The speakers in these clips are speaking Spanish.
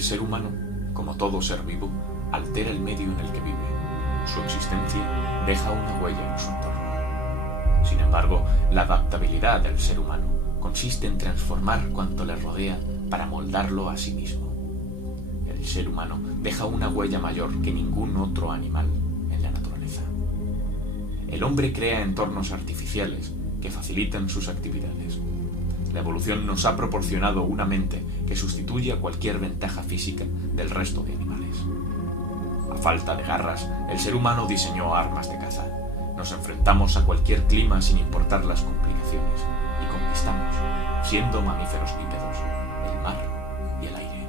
El ser humano, como todo ser vivo, altera el medio en el que vive. Su existencia deja una huella en su entorno. Sin embargo, la adaptabilidad del ser humano consiste en transformar cuanto le rodea para moldarlo a sí mismo. El ser humano deja una huella mayor que ningún otro animal en la naturaleza. El hombre crea entornos artificiales que facilitan sus actividades. La evolución nos ha proporcionado una mente que sustituye a cualquier ventaja física del resto de animales. A falta de garras, el ser humano diseñó armas de caza. Nos enfrentamos a cualquier clima sin importar las complicaciones y conquistamos, siendo mamíferos bípedos, el mar y el aire.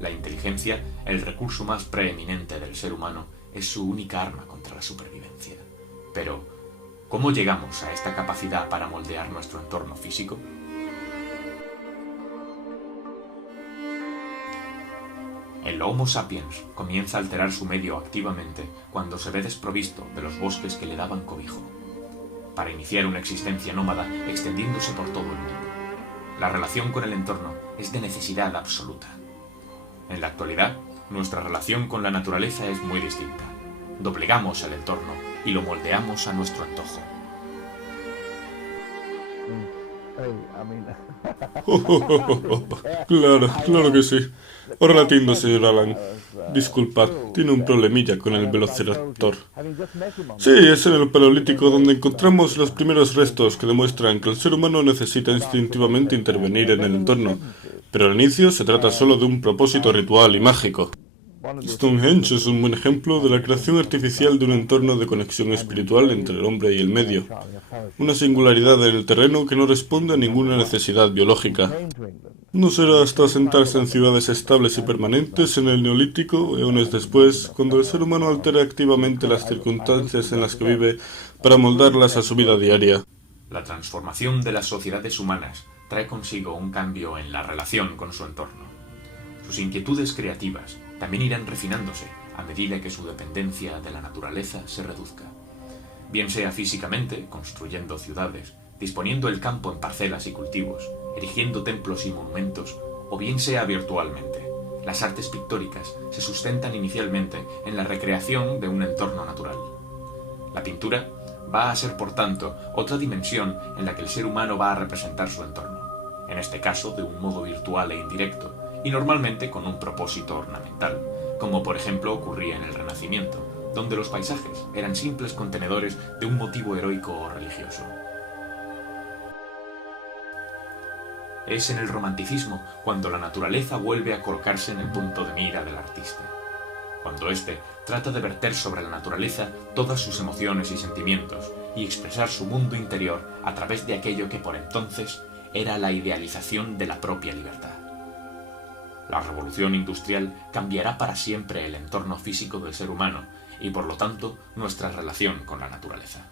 La inteligencia, el recurso más preeminente del ser humano, es su única arma contra la supervivencia. Pero, ¿cómo llegamos a esta capacidad para moldear nuestro entorno físico? El Homo sapiens comienza a alterar su medio activamente cuando se ve desprovisto de los bosques que le daban cobijo, para iniciar una existencia nómada extendiéndose por todo el mundo. La relación con el entorno es de necesidad absoluta. En la actualidad, nuestra relación con la naturaleza es muy distinta. Doblegamos el entorno y lo moldeamos a nuestro antojo. Claro que sí. Ahora la atiendo, señor Alan. Disculpad, tiene un problemilla con el velociraptor. Sí, es en el Paleolítico donde encontramos los primeros restos que demuestran que el ser humano necesita instintivamente intervenir en el entorno, pero al inicio se trata solo de un propósito ritual y mágico. Stonehenge es un buen ejemplo de la creación artificial de un entorno de conexión espiritual entre el hombre y el medio. Una singularidad del terreno que no responde a ninguna necesidad biológica. No será hasta asentarse en ciudades estables y permanentes en el Neolítico, eones después, cuando el ser humano altera activamente las circunstancias en las que vive para moldarlas a su vida diaria. La transformación de las sociedades humanas trae consigo un cambio en la relación con su entorno. Sus inquietudes creativas también irán refinándose a medida que su dependencia de la naturaleza se reduzca. Bien sea físicamente, construyendo ciudades, disponiendo el campo en parcelas y cultivos, erigiendo templos y monumentos, o bien sea virtualmente. Las artes pictóricas se sustentan inicialmente en la recreación de un entorno natural. La pintura va a ser, por tanto, otra dimensión en la que el ser humano va a representar su entorno, en este caso de un modo virtual e indirecto, y normalmente con un propósito ornamental, como por ejemplo ocurría en el Renacimiento, donde los paisajes eran simples contenedores de un motivo heroico o religioso. Es en el romanticismo cuando la naturaleza vuelve a colocarse en el punto de mira del artista, cuando éste trata de verter sobre la naturaleza todas sus emociones y sentimientos y expresar su mundo interior a través de aquello que por entonces era la idealización de la propia libertad. La revolución industrial cambiará para siempre el entorno físico del ser humano y, por lo tanto, nuestra relación con la naturaleza.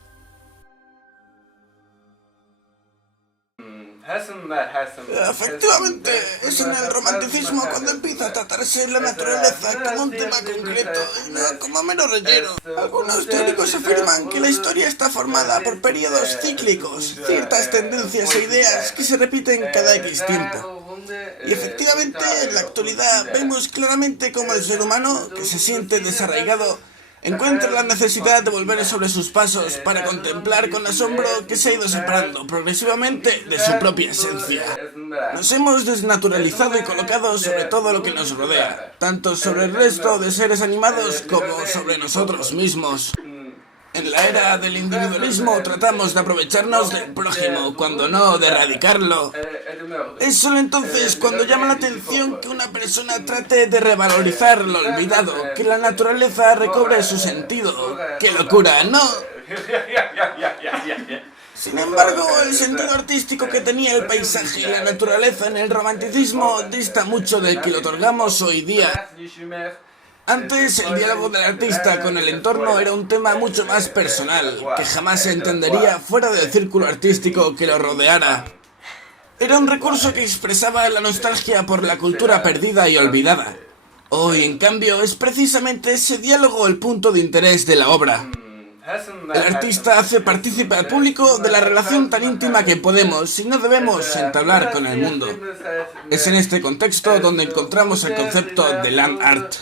Efectivamente, es en el romanticismo cuando empieza a tratarse la naturaleza como un tema concreto y no como mero relleno. Algunos teóricos afirman que la historia está formada por periodos cíclicos, ciertas tendencias e ideas que se repiten cada X tiempo. Y efectivamente, en la actualidad vemos claramente cómo el ser humano, que se siente desarraigado, encuentra la necesidad de volver sobre sus pasos para contemplar con asombro que se ha ido separando progresivamente de su propia esencia. Nos hemos desnaturalizado y colocado sobre todo lo que nos rodea, tanto sobre el resto de seres animados como sobre nosotros mismos. En la era del individualismo tratamos de aprovecharnos del prójimo, cuando no de erradicarlo. Es solo entonces cuando llama la atención que una persona trate de revalorizar lo olvidado, que la naturaleza recobre su sentido. ¡Qué locura!, ¿no? Sin embargo, el sentido artístico que tenía el paisaje y la naturaleza en el romanticismo dista mucho del que le otorgamos hoy día. Antes, el diálogo del artista con el entorno era un tema mucho más personal, que jamás se entendería fuera del círculo artístico que lo rodeara. Era un recurso que expresaba la nostalgia por la cultura perdida y olvidada. Hoy, en cambio, es precisamente ese diálogo el punto de interés de la obra. El artista hace partícipe al público de la relación tan íntima que podemos y no debemos entablar con el mundo. Es en este contexto donde encontramos el concepto de land art.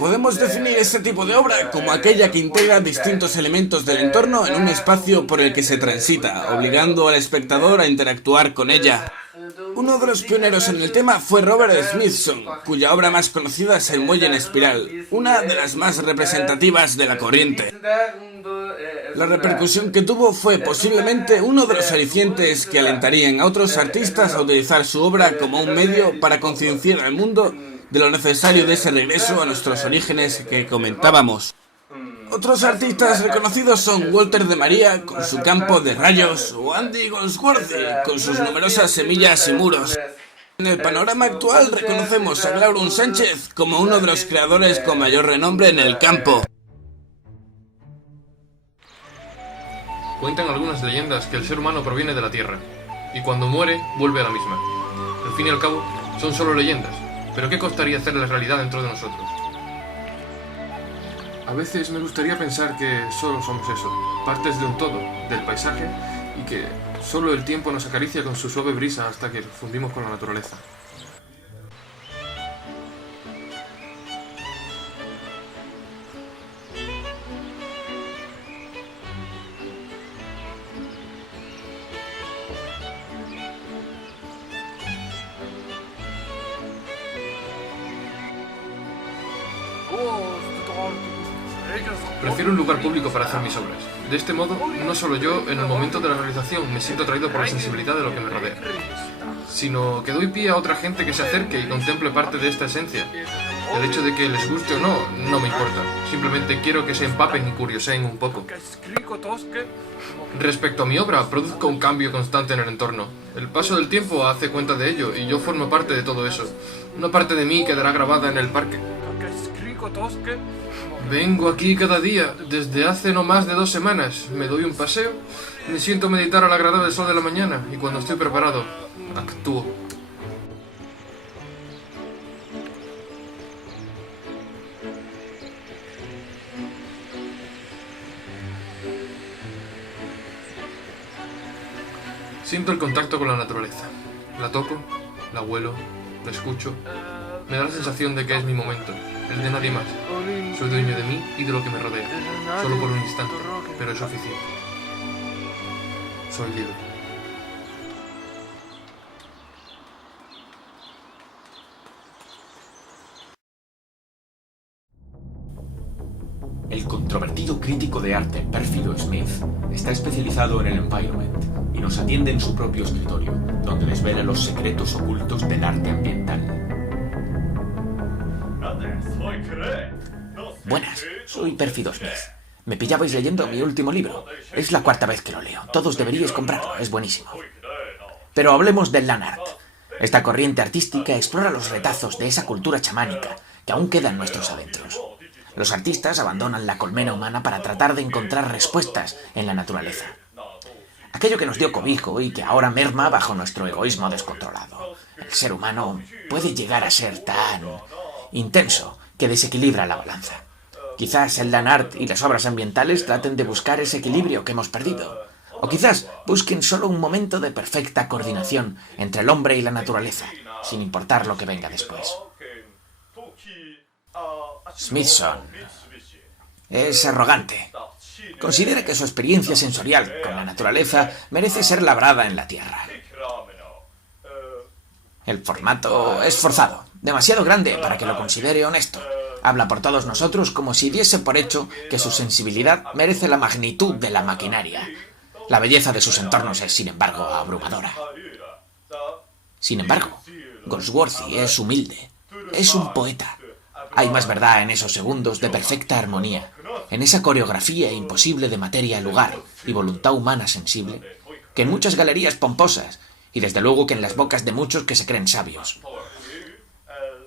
Podemos definir este tipo de obra como aquella que integra distintos elementos del entorno en un espacio por el que se transita, obligando al espectador a interactuar con ella. Uno de los pioneros en el tema fue Robert Smithson, cuya obra más conocida es El muelle en espiral, una de las más representativas de la corriente. La repercusión que tuvo fue posiblemente uno de los alicientes que alentarían a otros artistas a utilizar su obra como un medio para concienciar al mundo de lo necesario de ese regreso a nuestros orígenes que comentábamos. Otros artistas reconocidos son Walter de María con su campo de rayos o Andy Goldsworthy con sus numerosas semillas y muros. En el panorama actual reconocemos a Glaurung Sánchez como uno de los creadores con mayor renombre en el campo. Cuentan algunas leyendas que el ser humano proviene de la Tierra, y cuando muere, vuelve a la misma. Al fin y al cabo, son solo leyendas, pero ¿qué costaría hacerles realidad dentro de nosotros? A veces me gustaría pensar que solo somos eso, partes de un todo, del paisaje, y que solo el tiempo nos acaricia con su suave brisa hasta que fundimos con la naturaleza. Prefiero un lugar público para hacer mis obras. De este modo, no solo yo, en el momento de la realización, me siento atraído por la sensibilidad de lo que me rodea, sino que doy pie a otra gente que se acerque y contemple parte de esta esencia. El hecho de que les guste o no, no me importa. Simplemente quiero que se empapen y curioseen un poco. Respecto a mi obra, produzco un cambio constante en el entorno. El paso del tiempo hace cuenta de ello, y yo formo parte de todo eso. Una parte de mí quedará grabada en el parque. Vengo aquí cada día, desde hace no más de 2 semanas. Me doy un paseo, me siento a meditar al agradable sol de la mañana, y cuando estoy preparado, actúo. Siento el contacto con la naturaleza. La toco, la huelo, la escucho. Me da la sensación de que es mi momento, el de nadie más. Soy dueño de mí y de lo que me rodea, solo por un instante, pero es suficiente. Soy libre. El controvertido crítico de arte Pérfido Smith está especializado en el environment y nos atiende en su propio escritorio, donde desvela los secretos ocultos del arte ambiental. Buenas, soy Pérfido Smith. Me pillabais leyendo mi último libro. Es la 4ª vez que lo leo. Todos deberíais comprarlo, es buenísimo. Pero hablemos del land art. Esta corriente artística explora los retazos de esa cultura chamánica que aún queda en nuestros adentros. Los artistas abandonan la colmena humana para tratar de encontrar respuestas en la naturaleza. Aquello que nos dio cobijo y que ahora merma bajo nuestro egoísmo descontrolado. El ser humano puede llegar a ser tan intenso que desequilibra la balanza. Quizás el land art y las obras ambientales traten de buscar ese equilibrio que hemos perdido. O quizás busquen solo un momento de perfecta coordinación entre el hombre y la naturaleza, sin importar lo que venga después. Smithson es arrogante. Considera que su experiencia sensorial con la naturaleza merece ser labrada en la tierra. El formato es forzado, demasiado grande para que lo considere honesto. Habla por todos nosotros como si diese por hecho que su sensibilidad merece la magnitud de la maquinaria. La belleza de sus entornos es, sin embargo, abrumadora. Sin embargo, Goldsworthy es humilde. Es un poeta. Hay más verdad en esos segundos de perfecta armonía, en esa coreografía imposible de materia, lugar y voluntad humana sensible, que en muchas galerías pomposas, y desde luego que en las bocas de muchos que se creen sabios.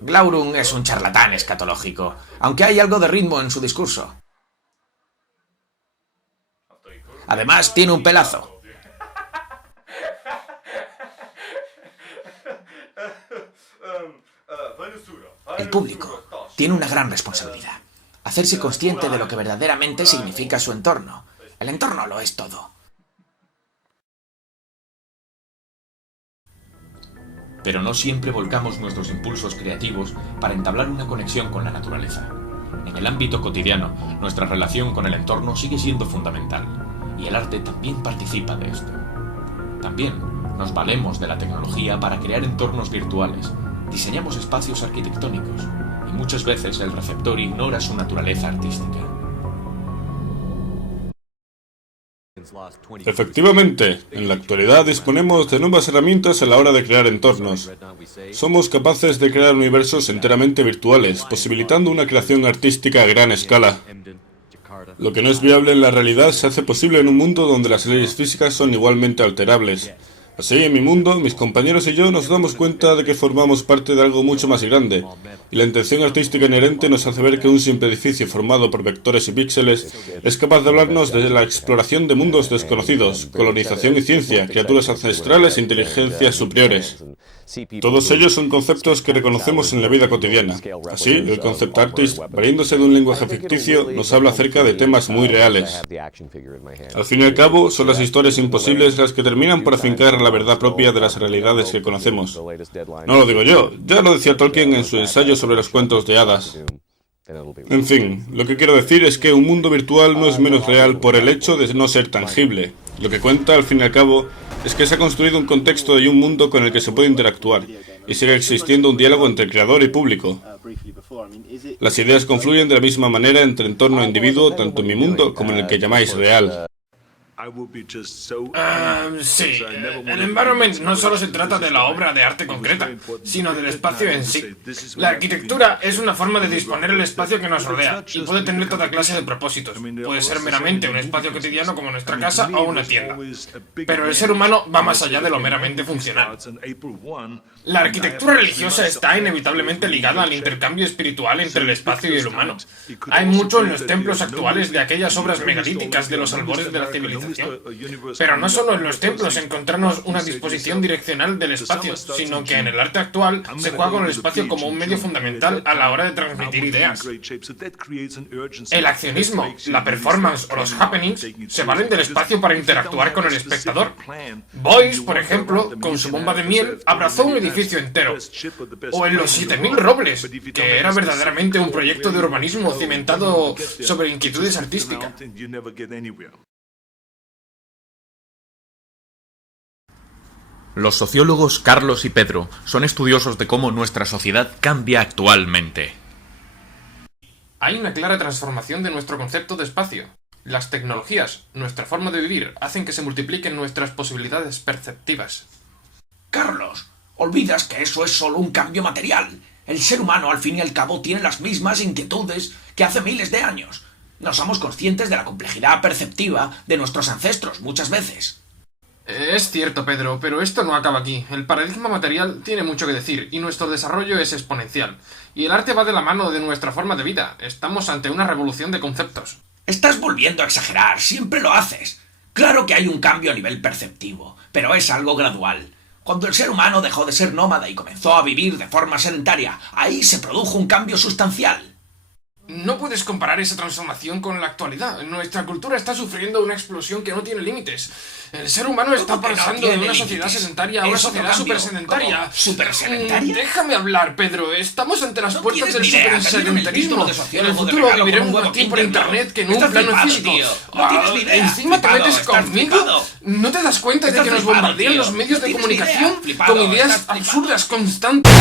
Glaurung es un charlatán escatológico, aunque hay algo de ritmo en su discurso. Además, tiene un pelazo. El público tiene una gran responsabilidad. Hacerse consciente de lo que verdaderamente significa su entorno. El entorno lo es todo. Pero no siempre volcamos nuestros impulsos creativos para entablar una conexión con la naturaleza. En el ámbito cotidiano, nuestra relación con el entorno sigue siendo fundamental, y el arte también participa de esto. También nos valemos de la tecnología para crear entornos virtuales, diseñamos espacios arquitectónicos, y muchas veces el receptor ignora su naturaleza artística. Efectivamente, en la actualidad disponemos de nuevas herramientas a la hora de crear entornos. Somos capaces de crear universos enteramente virtuales, posibilitando una creación artística a gran escala. Lo que no es viable en la realidad se hace posible en un mundo donde las leyes físicas son igualmente alterables. Así, en mi mundo, mis compañeros y yo nos damos cuenta de que formamos parte de algo mucho más grande, y la intención artística inherente nos hace ver que un simple edificio formado por vectores y píxeles es capaz de hablarnos de la exploración de mundos desconocidos, colonización y ciencia, criaturas ancestrales e inteligencias superiores. Todos ellos son conceptos que reconocemos en la vida cotidiana. Así, el concept artist, valiéndose de un lenguaje ficticio, nos habla acerca de temas muy reales. Al fin y al cabo, son las historias imposibles las que terminan por afincar la verdad propia de las realidades que conocemos. No lo digo yo, ya lo decía Tolkien en su ensayo sobre los cuentos de hadas. En fin, lo que quiero decir es que un mundo virtual no es menos real por el hecho de no ser tangible. Lo que cuenta, al fin y al cabo, es que se ha construido un contexto y un mundo con el que se puede interactuar, y sigue existiendo un diálogo entre creador y público. Las ideas confluyen de la misma manera entre entorno e individuo, tanto en mi mundo como en el que llamáis real. Sí, el environment no solo se trata de la obra de arte concreta, sino del espacio en sí. La arquitectura es una forma de disponer el espacio que nos rodea, y puede tener toda clase de propósitos. Puede ser meramente un espacio cotidiano como nuestra casa o una tienda. Pero el ser humano va más allá de lo meramente funcional. La arquitectura religiosa está inevitablemente ligada al intercambio espiritual entre el espacio y el humano. Hay mucho en los templos actuales de aquellas obras megalíticas de los albores de la civilización. Pero no solo en los templos encontramos una disposición direccional del espacio, sino que en el arte actual se juega con el espacio como un medio fundamental a la hora de transmitir ideas. El accionismo, la performance o los happenings se valen del espacio para interactuar con el espectador. Boyce, por ejemplo, con su bomba de miel, abrazó un edificio entero. O en los 7000 robles, que era verdaderamente un proyecto de urbanismo cimentado sobre inquietudes artísticas. Los sociólogos Carlos y Pedro son estudiosos de cómo nuestra sociedad cambia actualmente. Hay una clara transformación de nuestro concepto de espacio. Las tecnologías, nuestra forma de vivir, hacen que se multipliquen nuestras posibilidades perceptivas. Carlos, olvidas que eso es solo un cambio material. El ser humano, al fin y al cabo, tiene las mismas inquietudes que hace miles de años. No somos conscientes de la complejidad perceptiva de nuestros ancestros muchas veces. Es cierto, Pedro, pero esto no acaba aquí. El paradigma material tiene mucho que decir, y nuestro desarrollo es exponencial. Y el arte va de la mano de nuestra forma de vida. Estamos ante una revolución de conceptos. Estás volviendo a exagerar, siempre lo haces. Claro que hay un cambio a nivel perceptivo, pero es algo gradual. Cuando el ser humano dejó de ser nómada y comenzó a vivir de forma sedentaria, ahí se produjo un cambio sustancial. No puedes comparar esa transformación con la actualidad. Nuestra cultura está sufriendo una explosión que no tiene límites. El ser humano está pasando de una sociedad sedentaria a una sociedad supersedentaria. ¿Supersedentaria? Déjame hablar, Pedro. Estamos ante las puertas del supersedentarismo. En el futuro viviremos más tiempo en internet que en un plano físico. Encima te metes conmigo. ¿No te das cuenta de que nos bombardean los medios de comunicación con ideas absurdas constantes?